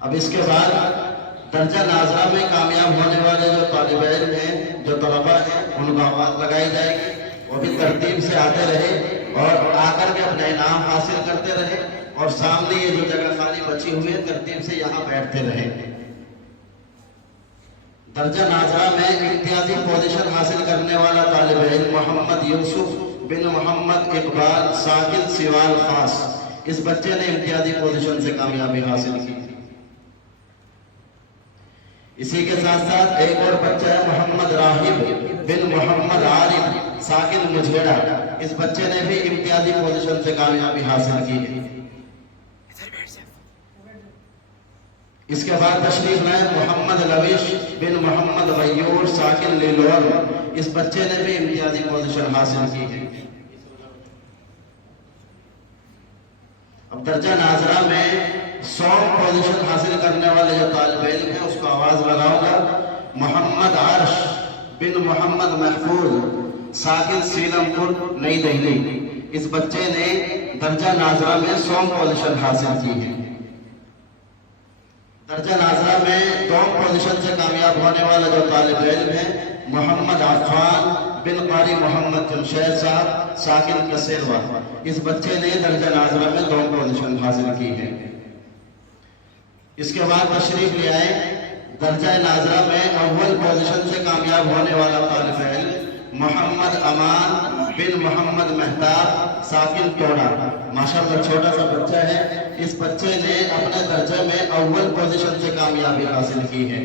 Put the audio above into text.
اب اس کے بعد درجہ ناظرہ میں کامیاب ہونے والے جو طالب علم ہیں، جو طلباء ہیں، ان کو آواز لگائی جائے گی، وہ بھی ترتیب سے آتے رہے اور آ کر کے اپنے انعام حاصل کرتے رہے، اور سامنے یہ جو جگہ خالی بچی ہوئی ہے ترتیب سے یہاں بیٹھتے رہے۔ درجہ ناظرہ میں امتیازی پوزیشن حاصل کرنے والا طالب علم محمد یوسف بن محمد اقبال ساکن سیوال خاص، اس بچے نے امتیازی پوزیشن سے کامیابی حاصل کی۔ اسی کے ساتھ ساتھ ایک اور بچہ ہے محمد راہب بن محمد عارف ساکن مجھیڑا، اس بچے نے بھی امتیازی پوزیشن سے کامیابی حاصل کی ہے۔ اس کے بعد تشریف لائے محمد لویش بن محمد غیور ساکن لیلور، اس بچے نے بھی امتیازی پوزیشن حاصل کی ہے۔ اب درجہ ناظرہ میں 100 پوزیشن حاصل کرنے والے جو طالب علم ہیں اس کو آواز لگاؤں گا۔ محمد عرش بن محمد محفوظ ساکن سیلم پور نئی دہلی، اس بچے نے درجہ ناظرہ میں 100 پوزیشن حاصل کی ہے۔ درجہ ناظرہ میں 2 پوزیشن سے کامیاب ہونے والا جو طالب علم ہے محمد عفان بن قاری محمد جمشید صاحب ساکن کسیلوا، اس بچے نے درجہ ناظرہ میں 2 پوزیشن حاصل کی ہے۔ اس کے بعد تشریف لے آئے درجہ ناظرہ میں اول پوزیشن سے کامیاب ہونے والا طالب علم محمد امان بن محمد مہتاب ساکن توڑا، ماشاءاللہ چھوٹا سا بچہ ہے، اس بچے نے اپنے درجے میں اول پوزیشن سے کامیابی حاصل کی ہے۔